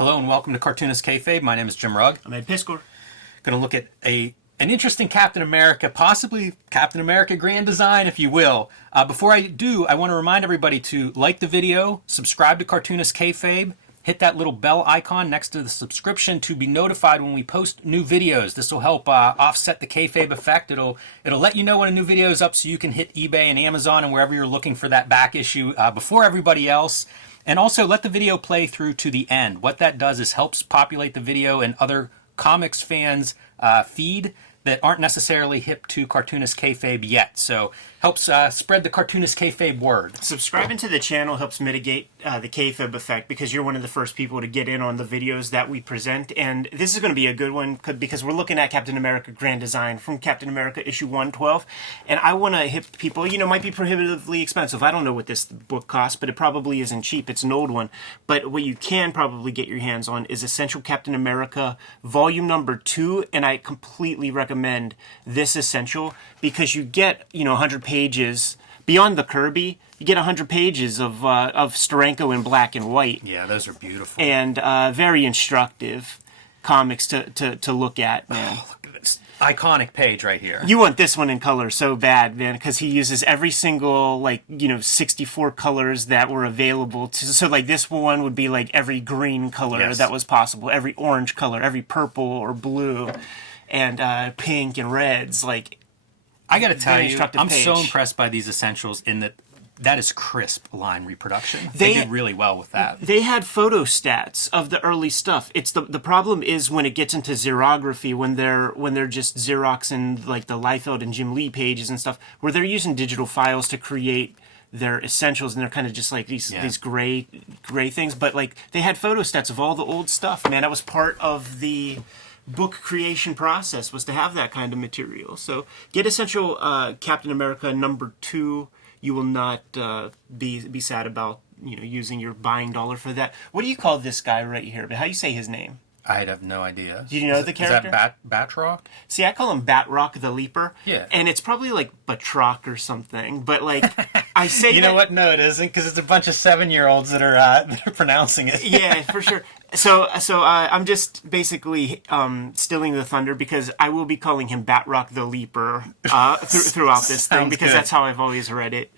Hello and welcome to Cartoonist Kayfabe. My name is Jim Rugg. I'm Ed Piscor. Going to look at an interesting Captain America, possibly Captain America grand design, if you will. Before I do, I want to remind everybody to like the video, subscribe to Cartoonist Kayfabe, hit that little bell icon next to the subscription to be notified when we post new videos. This will help offset the kayfabe effect. It'll let you know when a new video is up so you can hit eBay and Amazon and wherever you're looking for that back issue before everybody else. And also let the video play through to the end. What that does is helps populate the video and other comics fans' feed that aren't necessarily hip to Cartoonist Kayfabe yet. So helps spread the Cartoonist Kayfabe word. Subscribing to the channel helps mitigate the kayfabe effect because you're one of the first people to get in on the videos that we present. And this is going to be a good one because we're looking at Captain America Grand Design from Captain America issue 112. And I want to hit people, it might be prohibitively expensive. I don't know what this book costs, but it probably isn't cheap. It's an old one. But what you can probably get your hands on is Essential Captain America Volume Number 2. And I completely recommend this Essential because you get, 100 pages beyond the Kirby. You get 100 pages of Steranko in black and white. Yeah, those are beautiful. And very instructive comics to look at, man. Oh, look at this iconic page right here. You want this one in color so bad, man, because he uses every single, 64 colors that were available. So, this one would be, every green color that was possible, every orange color, every purple or blue, and pink and reds, I got to tell you, I'm page. so impressed by these essentials in that is crisp line reproduction. They did really well with that. They had photo stats of the early stuff. It's the problem is when it gets into xerography, when they're just Xeroxing the Liefeld and Jim Lee pages and stuff, where they're using digital files to create their essentials, and they're kind of just these gray things. But they had photo stats of all the old stuff. Man, that was part of the book creation process, was to have that kind of material. So get Essential Captain America number 2. You will not be sad about using your buying dollar for that. What do you call this guy right here? How do you say his name? I'd have no idea. Do you know the character? Is that Batroc? See, I call him Batroc the Leaper. Yeah. And it's probably Batroc or something. But I say you know what? No, it isn't, because it's a bunch of 7-year-olds that are pronouncing it. Yeah, for sure. So I'm just basically stilling the thunder because I will be calling him Batroc the Leaper throughout this thing because that's how I've always read it.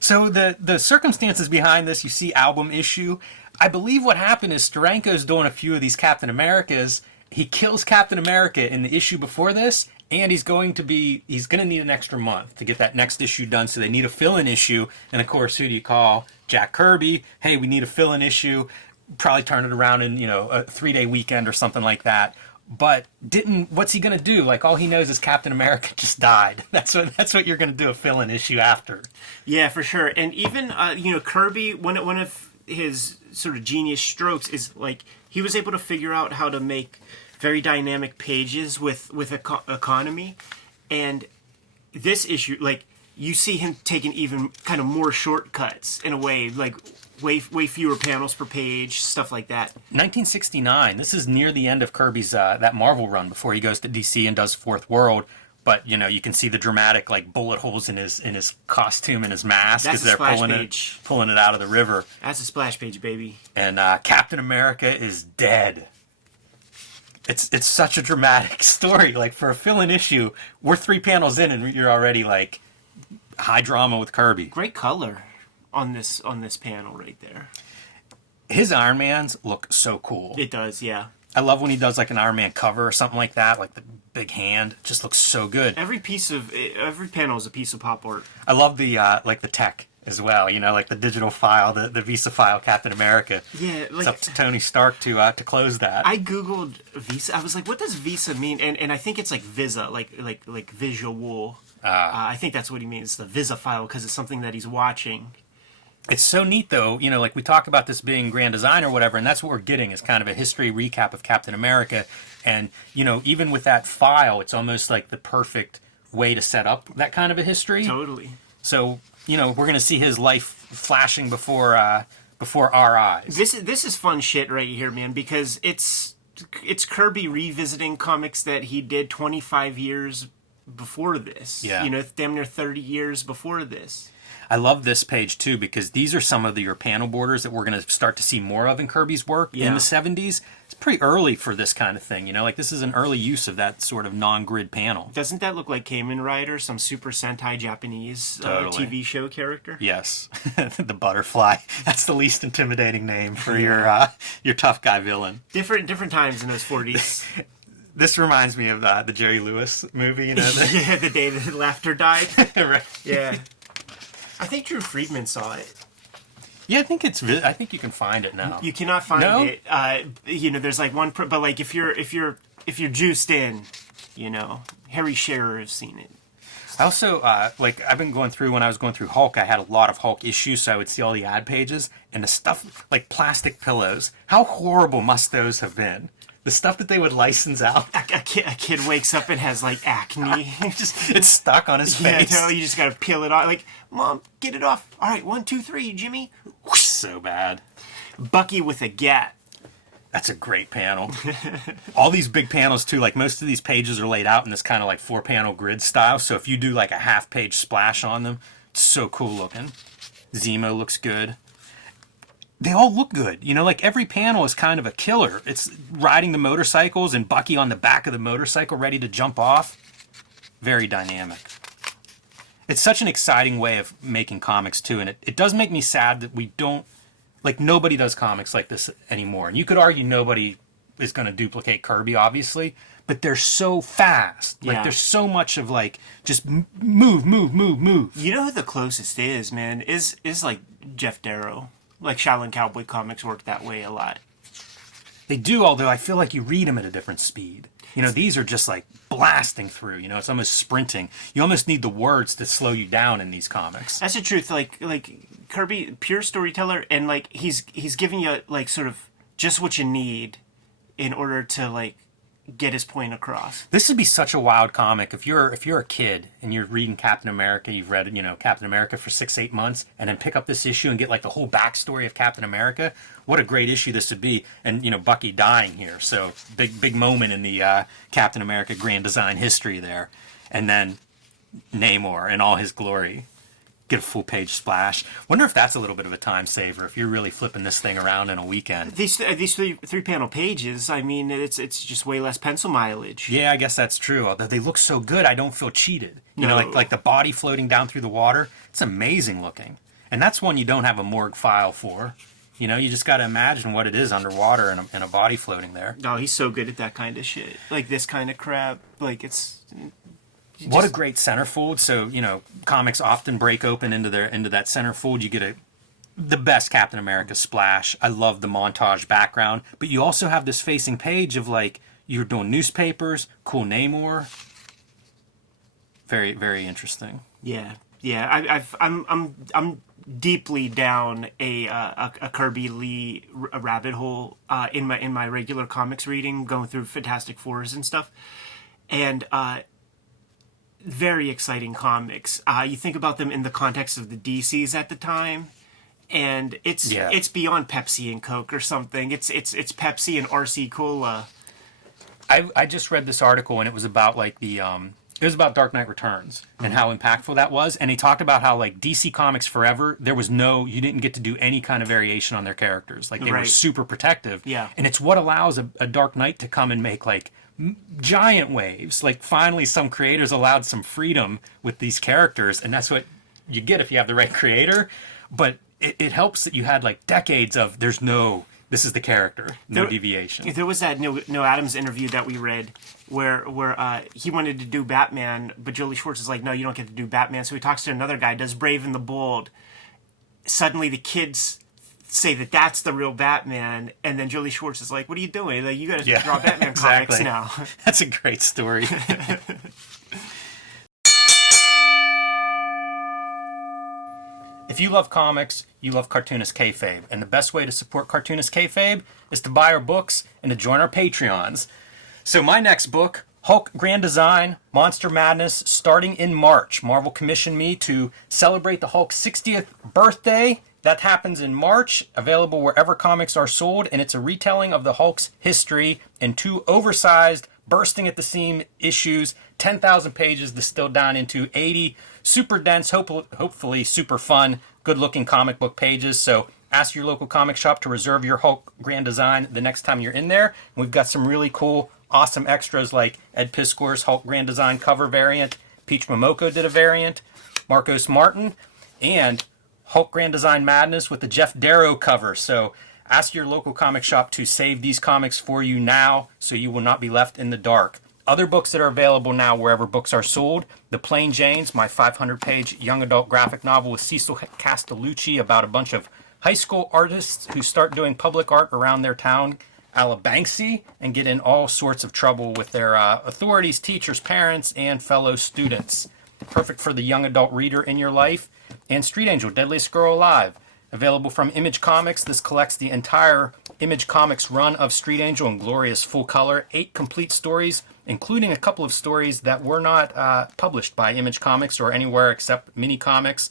So the circumstances behind this, you see album issue. I believe what happened is Steranko's doing a few of these Captain Americas. He kills Captain America in the issue before this, and he's going to need an extra month to get that next issue done, so they need a fill-in issue. And of course, who do you call? Jack Kirby. Hey, we need a fill-in issue. Probably turn it around in, a 3-day weekend or something like that. But what's he going to do? All he knows is Captain America just died. That's what you're going to do a fill-in issue after. Yeah, for sure. And even, Kirby, one of his sort of genius strokes is he was able to figure out how to make very dynamic pages with economy. And this issue, you see him taking even kind of more shortcuts in a way, way fewer panels per page, stuff like that. 1969. This is near the end of Kirby's that Marvel run before he goes to DC and does Fourth World. But you can see the dramatic bullet holes in his costume and his mask as they're pulling it out of the river. That's a splash page, baby. And Captain America is dead. It's such a dramatic story. For a fill-in issue, we're 3 panels in and you're already high drama with Kirby. Great color on this panel right there. His Iron Mans look so cool. It does, yeah. I love when he does an Iron Man cover or something like that, the big hand. It just looks so good. Every panel is a piece of pop art. I love the the tech as well. The digital file, the Visa file, Captain America. Yeah, it's up to Tony Stark to close that. I googled Visa. I was like, what does Visa mean? And I think it's Visa, like visual. I think that's what he means, the Visa file, because it's something that he's watching. It's so neat, though, we talk about this being grand design or whatever, and that's what we're getting is kind of a history recap of Captain America. And, even with that file, it's almost the perfect way to set up that kind of a history. Totally. So, we're going to see his life flashing before our eyes. This is fun shit right here, man, because it's Kirby revisiting comics that he did 25 years before this. Yeah. You know, it's damn near 30 years before this. I love this page too because these are some of your panel borders that we're going to start to see more of in Kirby's work in the 70s. It's pretty early for this kind of thing, you know, like this is an early use of that sort of non-grid panel. Doesn't that look like Kamen Rider, some Super Sentai Japanese TV show character? Yes, the butterfly. That's the least intimidating name for your tough guy villain. Different times in those 40s. This reminds me of the Jerry Lewis movie, you know? Yeah, the day that laughter died. Right. Yeah. I think Drew Friedman saw it. Yeah, I think you can find it now. You cannot find it. You know, there's like one, but like if you're juiced in, you know, Harry Shearer has seen it. I also like I've been going through when I was going through Hulk. I had a lot of Hulk issues, so I would see all the ad pages and the stuff like plastic pillows. How horrible must those have been? The stuff that they would license out. A kid wakes up and has like acne. It's stuck on his face. Yeah, you just gotta peel it off. Like, Mom, get it off. All right, 1, 2, 3, Jimmy. Whoosh, so bad. Bucky with a gat. That's a great panel. All these big panels too. Like most of these pages are laid out in this kind of like 4-panel grid style. So if you do like a half-page splash on them, it's so cool looking. Zemo looks good. They all look good. You know, like every panel is kind of a killer. It's riding the motorcycles and Bucky on the back of the motorcycle ready to jump off. Very dynamic. It's such an exciting way of making comics too. And it does make me sad that we don't, like nobody does comics like this anymore. And you could argue nobody is going to duplicate Kirby, obviously. But they're so fast. Like there's so much of like, just move. You know who the closest is, man? Is like Jeff Darrow. Like Shaolin Cowboy comics work that way a lot. They do, although I feel like you read them at a different speed. You know, these are just like blasting through. You know, it's almost sprinting. You almost need the words to slow you down in these comics. That's the truth. Like Kirby, pure storyteller, and like he's giving you like sort of just what you need in order to like get his point across. This would be such a wild comic if you're a kid and you're reading Captain America. You've read Captain America for 6-8 months, and then pick up this issue and get like the whole backstory of Captain America. What a great issue this would be! And Bucky dying here, so big moment in the Captain America grand design history there. And then Namor in all his glory. Get a full page splash. Wonder if that's a little bit of a time saver if you're really flipping this thing around in a weekend. These three panel pages, I mean, it's just way less pencil mileage. Yeah, I guess that's true. Although they look so good, I don't feel cheated. You know, like the body floating down through the water. It's amazing looking, and that's one you don't have a morgue file for. You know, you just got to imagine what it is underwater and a body floating there. Oh, he's so good at that kind of shit. Like this kind of crap. Like it's. What a great centerfold. So, comics often break open into that centerfold. You get the best Captain America splash. I love the montage background. But you also have this facing page of like, you're doing newspapers, cool Namor. Very, very interesting. Yeah. I'm deeply down a Kirby Lee rabbit hole in my regular comics reading, going through Fantastic Fours and stuff. And very exciting comics. You think about them in the context of the DCs at the time, and it's beyond Pepsi and Coke or something. It's Pepsi and RC Cola. I just read this article, and it was about like it was about Dark Knight Returns and how impactful that was. And he talked about how like DC Comics forever, you didn't get to do any kind of variation on their characters. Like they were super protective. Yeah. And it's what allows a Dark Knight to come and make like giant waves. Like finally some creators allowed some freedom with these characters, and that's what you get if you have the right creator. But it helps that you had like decades of this is the character, no deviation. There was that Neil Adams interview that we read where he wanted to do Batman, but Jolie Schwartz is like, no, you don't get to do Batman. So he talks to another guy, does Brave and the Bold. Suddenly the kids say that that's the real Batman, and then Jolie Schwartz is like, what are you doing? Like, you got to draw Batman comics now. That's a great story. If you love comics, you love Cartoonist Kayfabe, and the best way to support Cartoonist Kayfabe is to buy our books and to join our Patreons. So my next book, Hulk Grand Design, Monster Madness, starting in March. Marvel commissioned me to celebrate the Hulk's 60th birthday. That happens in March, available wherever comics are sold, and it's a retelling of the Hulk's history in 2 oversized bursting at the seam issues, 10,000 pages distilled down into 80 super dense, hopefully super fun, good-looking comic book pages. So ask your local comic shop to reserve your Hulk Grand Design the next time you're in there. We've got some really cool, awesome extras like Ed Piskor's Hulk Grand Design cover variant, Peach Momoko did a variant, Marcos Martin, and Hulk Grand Design Madness with the Jeff Darrow cover. So ask your local comic shop to save these comics for you now so you will not be left in the dark. Other books that are available now wherever books are sold: The Plain Janes, my 500-page young adult graphic novel with Cecil Castellucci about a bunch of high school artists who start doing public art around their town, a la Banksy, and get in all sorts of trouble with their authorities, teachers, parents, and fellow students. Perfect for the young adult reader in your life. And Street Angel, Deadliest Girl Alive, available from Image Comics. This collects the entire Image Comics run of Street Angel in glorious full color. 8 complete stories, including a couple of stories that were not published by Image Comics or anywhere except Mini Comics.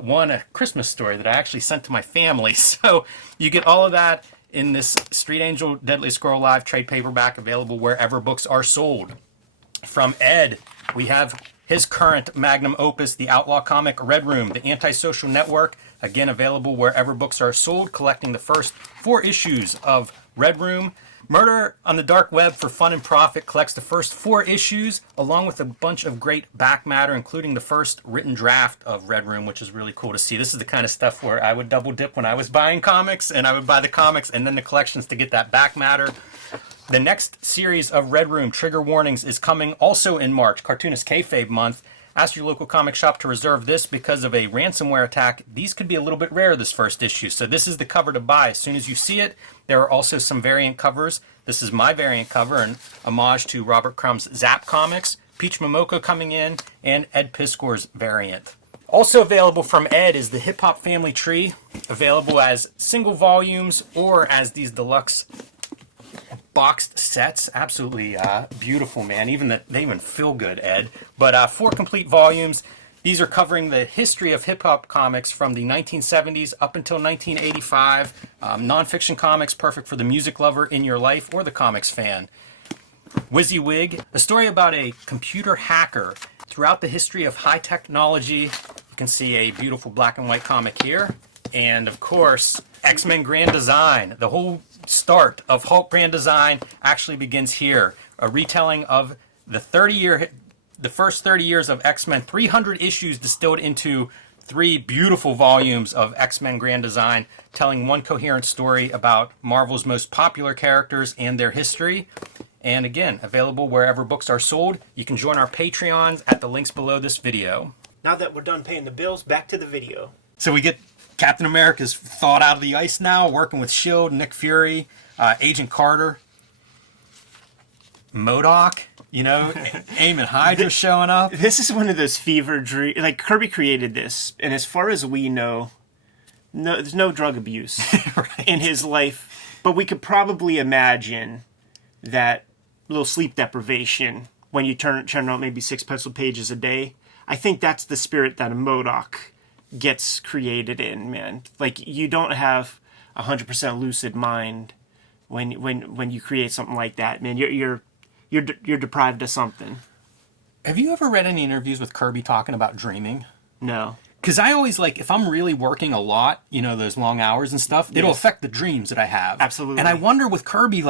One, a Christmas story that I actually sent to my family. So you get all of that in this Street Angel Deadliest Girl Alive trade paperback, available wherever books are sold. From Ed, we have his current magnum opus, the outlaw comic Red Room, the Antisocial Network, again available wherever books are sold, collecting the first 4 issues of Red Room. Murder on the Dark Web for Fun and Profit collects the first 4 issues, along with a bunch of great back matter, including the first written draft of Red Room, which is really cool to see. This is the kind of stuff where I would double dip when I was buying comics, and I would buy the comics and then the collections to get that back matter. The next series of Red Room, Trigger Warnings, is coming also in March, Cartoonist Kayfabe month. Ask your local comic shop to reserve this because of a ransomware attack. These could be a little bit rare this first issue, so this is the cover to buy. As soon as you see it, there are also some variant covers. This is my variant cover, an homage to Robert Crumb's Zap Comics, Peach Momoko coming in, and Ed Piskor's variant. Also available from Ed is the Hip Hop Family Tree, available as single volumes or as these deluxe boxed sets. Absolutely beautiful, man. They even feel good, Ed. But 4 complete volumes. These are covering the history of hip-hop comics from the 1970s up until 1985. Nonfiction comics, perfect for the music lover in your life or the comics fan. WYSIWYG, a story about a computer hacker throughout the history of high technology. You can see a beautiful black and white comic here. And, of course, X-Men Grand Design. The whole start of Hulk Grand Design actually begins here. A retelling of the first 30 years of X-Men, 300 issues distilled into 3 beautiful volumes of X-Men Grand Design, telling one coherent story about Marvel's most popular characters and their history. And again, available wherever books are sold. You can join our Patreons at the links below this video. Now that we're done paying the bills, back to the video. So we get Captain America's thawed out of the ice now, working with S.H.I.E.L.D., Nick Fury, Agent Carter, MODOK, AIM and Hydra showing up. This is one of those fever dreams. Like, Kirby created this, and as far as we know, there's no drug abuse Right. in his life. But we could probably imagine that little sleep deprivation when you turn out maybe 6 pencil pages a day. I think that's the spirit that a MODOK gets created in, man. Like, you don't have 100% lucid mind when you create something like that, man. You're deprived of something. Have you ever read any interviews with Kirby talking about dreaming? No. Because I always, if I'm really working a lot, those long hours and stuff, it'll affect the dreams that I have. Absolutely. And I wonder with Kirby,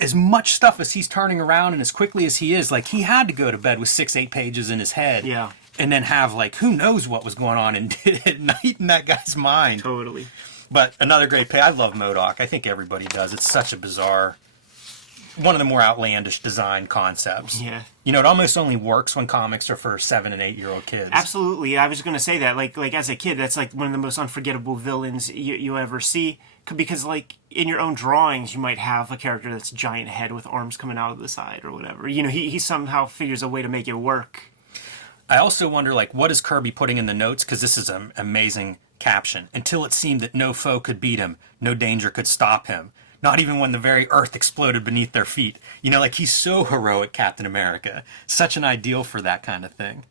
as much stuff as he's turning around and as quickly as he is, he had to go to bed with 6-8 pages in his head. Yeah. And then have, who knows what was going on at night in that guy's mind. Totally. But another great pay. I love MODOK. I think everybody does. It's such a bizarre, one of the more outlandish design concepts. Yeah. It almost only works when comics are for 7 and 8-year-old kids. Absolutely. I was going to say that. Like as a kid, that's one of the most unforgettable villains you ever see. Because in your own drawings, you might have a character that's a giant head with arms coming out of the side or whatever. He somehow figures a way to make it work. I also wonder, what is Kirby putting in the notes? Because this is an amazing caption. Until it seemed that no foe could beat him, no danger could stop him. Not even when the very earth exploded beneath their feet. He's so heroic, Captain America. Such an ideal for that kind of thing.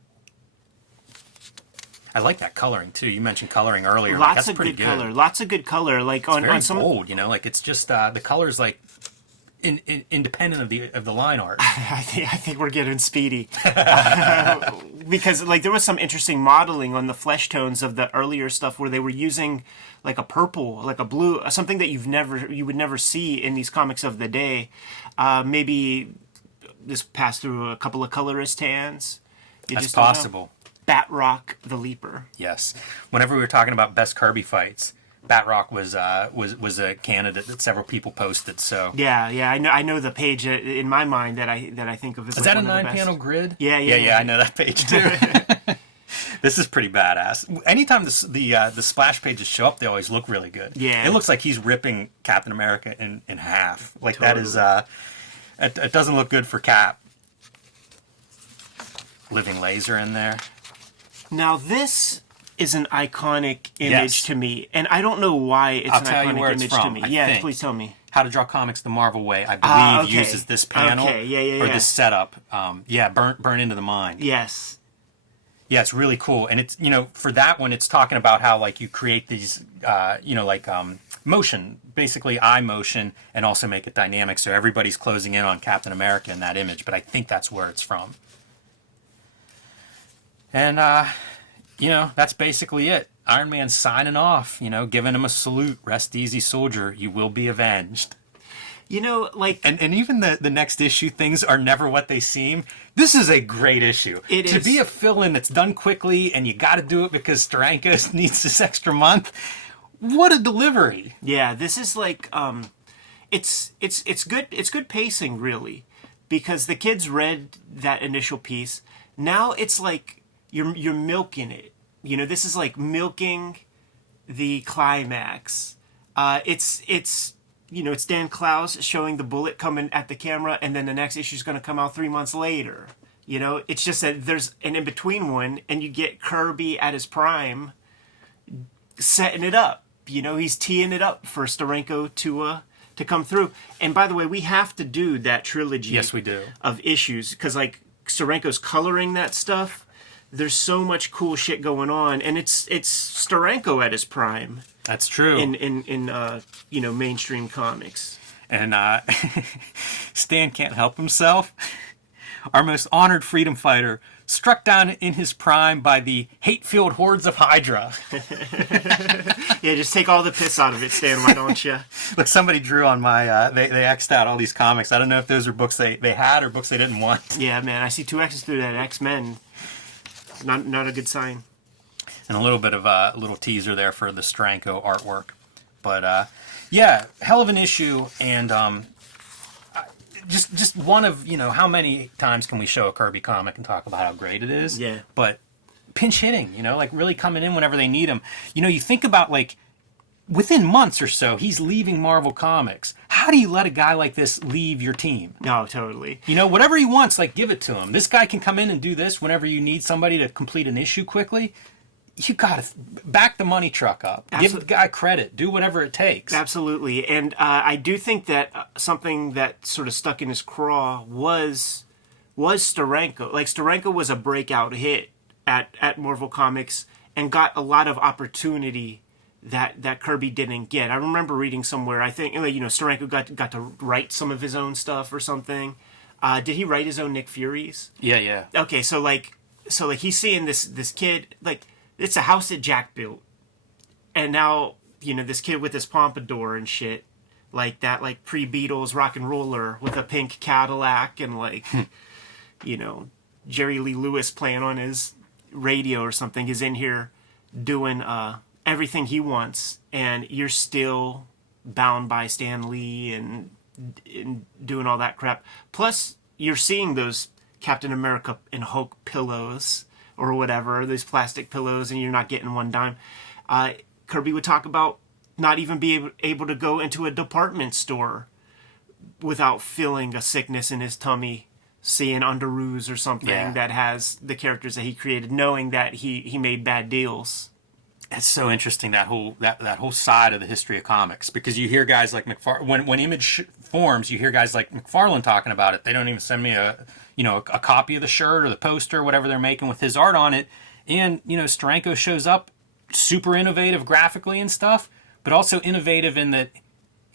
I like that coloring, too. You mentioned coloring earlier. Lots of good color. Lots of good color. It's very bold, it's just, the colors, independent of the line art. I think we're getting speedy. Because like there was some interesting modeling on the flesh tones of the earlier stuff where they were using like a purple, like a blue, something that you would never see in these comics of the day. Maybe this passed through a couple of colorist hands. That's possible. Batrock the Leaper. Yes. Whenever we were talking about best Kirby fights, Batrock was a candidate that several people posted. So yeah, I know the page in my mind that I think of as is like that a one of the best. 9-panel grid? Yeah. I know that page too. This is pretty badass. Anytime the splash pages show up, they always look really good. Yeah, it looks like he's ripping Captain America in half. Like totally. That is it doesn't look good for Cap. Living laser in there. Now this is an iconic image Yes. to me, and I don't know why it's I'll an tell you iconic where it's image from, to me. I Yeah, think. please tell me. How to Draw Comics the Marvel Way, I believe, Okay. uses this panel Okay, yeah. or this setup. Burn into the mind. Yes. Yeah, it's really cool, and it's for that one, it's talking about how like you create these motion, basically eye motion, and also make it dynamic, so everybody's closing in on Captain America in that image. But I think that's where it's from. And that's basically it. Iron Man signing off, giving him a salute. Rest easy, soldier. You will be avenged. And even the next issue, things are never what they seem. This is a great issue. It to is. be a fill-in that's done quickly, and you got to do it because Steranko needs this extra month. What a delivery! Yeah, this is like it's good. It's good pacing, really, because the kids read that initial piece. Now it's like you're milking it. This is like milking the climax. It's Dan Clowes showing the bullet coming at the camera, and then the next issue is going to come out 3 months later. It's just that there's an in-between one, and you get Kirby at his prime setting it up. He's teeing it up for Steranko to come through. And by the way, we have to do that trilogy. Yes, we do. Of issues, because like Steranko's coloring that stuff. There's so much cool shit going on, and it's Steranko at his prime. That's true. In mainstream comics. And Stan can't help himself. Our most honored freedom fighter, struck down in his prime by the hate-filled hordes of Hydra. Yeah, just take all the piss out of it, Stan, why don't you? Look, somebody drew on my, they X'd out all these comics. I don't know if those are books they had or books they didn't want. Yeah, man, I see 2 X's through that X-Men. Not a good sign. And a little bit of a little teaser there for the Steranko artwork. But, hell of an issue, and just one of, how many times can we show a Kirby comic and talk about how great it is? Yeah. But pinch hitting, like really coming in whenever they need him. You think about, like, within months or so, he's leaving Marvel Comics. How do you let a guy like this leave your team? No, totally. Whatever he wants, like, give it to him. This guy can come in and do this whenever you need somebody to complete an issue quickly. You got to back the money truck up. Give the guy credit. Do whatever it takes. Absolutely. And I do think that something that sort of stuck in his craw was Steranko. Like, Steranko was a breakout hit at Marvel Comics and got a lot of opportunity that Kirby didn't get. I remember reading somewhere, I think, Steranko got to write some of his own stuff or something. Did he write his own Nick Furies? Yeah. Okay, so he's seeing this kid, like, it's a house that Jack built. And now, this kid with his pompadour and shit, like that, like pre-Beatles rock and roller with a pink Cadillac and like, Jerry Lee Lewis playing on his radio or something is in here doing everything he wants, and you're still bound by Stan Lee and doing all that crap. Plus, you're seeing those Captain America and Hulk pillows or whatever, these plastic pillows, and you're not getting one dime. Kirby would talk about not even being able to go into a department store without feeling a sickness in his tummy, seeing Underoos or something that has the characters that he created, knowing that he made bad deals. It's so interesting, that whole side of the history of comics, because you hear guys like when Image forms, you hear guys like McFarlane talking about it. They don't even send me a copy of the shirt or the poster or whatever they're making with his art on it. And Steranko shows up, super innovative graphically and stuff, but also innovative in that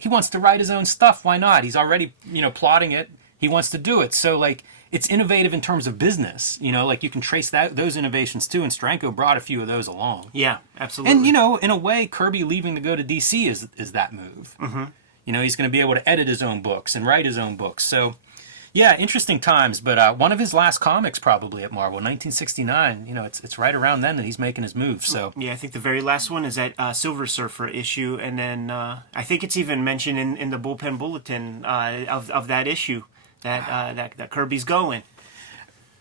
he wants to write his own stuff. Why not? He's already, plotting it. He wants to do it. So, like, it's innovative in terms of business. Like, you can trace those innovations, too, and Steranko brought a few of those along. Yeah, absolutely. And, in a way, Kirby leaving to go to DC is that move. Mm-hmm. He's going to be able to edit his own books and write his own books. So, yeah, interesting times. But one of his last comics, probably, at Marvel, 1969, it's right around then that he's making his move. So yeah, I think the very last one is that Silver Surfer issue. And then I think it's even mentioned in the Bullpen Bulletin of that issue. That Kirby's going.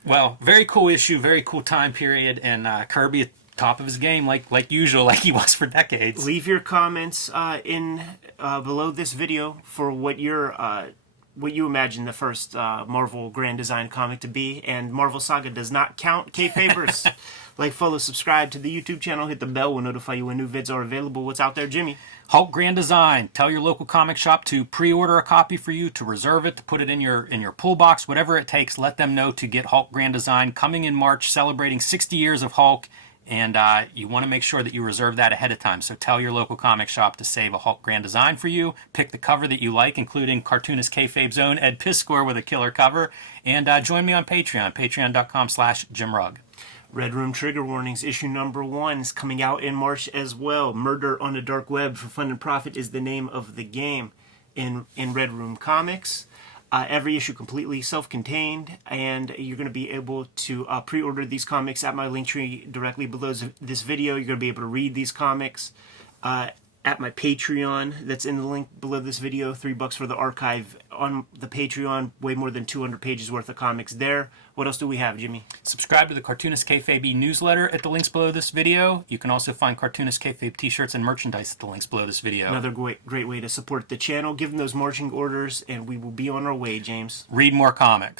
Well, very cool issue, very cool time period, and Kirby at top of his game, like usual, like he was for decades. Leave your comments in below this video for what you imagine the first Marvel Grand Design comic to be, and Marvel Saga does not count. Kayfabers, like, follow, subscribe to the YouTube channel, hit the bell, will notify you when new vids are available. What's out there, Jimmy? Hulk Grand Design. Tell your local comic shop to pre-order a copy for you, to reserve it, to put it in your pull box, whatever it takes. Let them know to get Hulk Grand Design coming in March, celebrating 60 years of Hulk, and you want to make sure that you reserve that ahead of time. So tell your local comic shop to save a Hulk Grand Design for you. Pick the cover that you like, including Cartoonist Kayfabe's own Ed Piskor with a killer cover, and join me on Patreon, patreon.com/JimRugg. Red Room Trigger Warnings, issue number 1 is coming out in March as well. Murder on the Dark Web for Fun and Profit is the name of the game in Red Room Comics. Every issue completely self-contained, and you're going to be able to pre-order these comics at my link tree directly below this video. You're going to be able to read these comics at my Patreon that's in the link below this video. $3 for the archive on the Patreon. Way more than 200 pages worth of comics there. What else do we have, Jimmy? Subscribe to the Cartoonist Kayfabe newsletter at the links below this video. You can also find Cartoonist Kayfabe t-shirts and merchandise at the links below this video. Another great way to support the channel. Give them those marching orders, and we will be on our way, James. Read more comics.